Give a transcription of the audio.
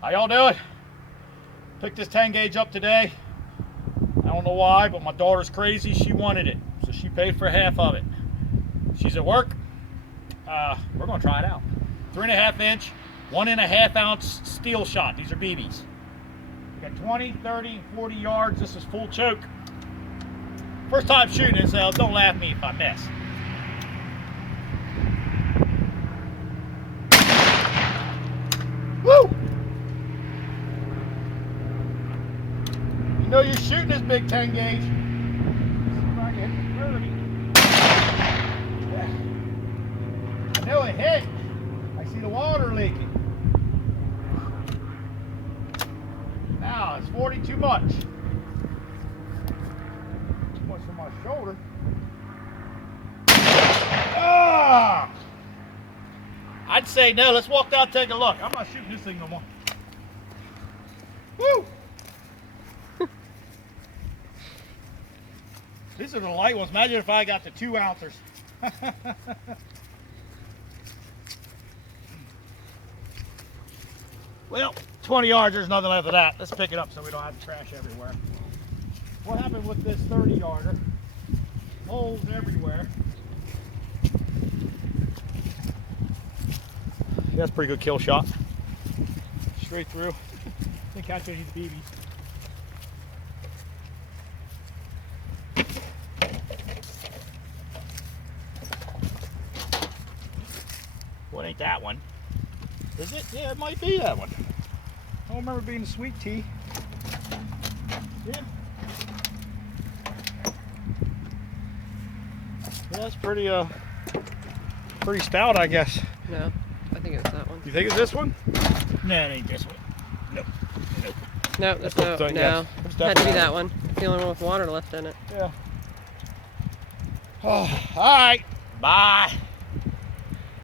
How y'all doing? Picked this 10 gauge up today. I don't know why, but my daughter's crazy. She wanted it, so she paid for half of it. She's at work. We're gonna try it out. 3.5 inch, 1.5 ounce steel shot. These are BBs. We got 20, 30, 40 yards. This is full choke. First time shooting it, so don't laugh at me if I miss. Woo! You know you're shooting this big 10 gauge. See if I can hit the 30. I know it hit. I see the water leaking. Now it's 40 too much. Too much for my shoulder. Ah! I'd say no. Let's walk down and take a look. I'm not shooting this thing no more. Woo! These are the light ones. Imagine if I got the 2 ounces. Well, 20 yards, there's nothing left of that. Let's pick it up so we don't have to crash everywhere. What happened with this 30 yarder? Holes everywhere. That's a pretty good kill shot. Straight through. Didn't catch any BBs. Well, ain't that one? Is it? Yeah, it might be that one. I don't remember being a sweet tea. Yeah. Yeah, that's pretty stout, I guess. No, I think it's that one. You think it's this one? No, it ain't this one. Nope. Nope. No, there's no. Yes, No, it's had to be definitely that one. It's the only one with water left in it. Yeah. Oh, all right. Bye.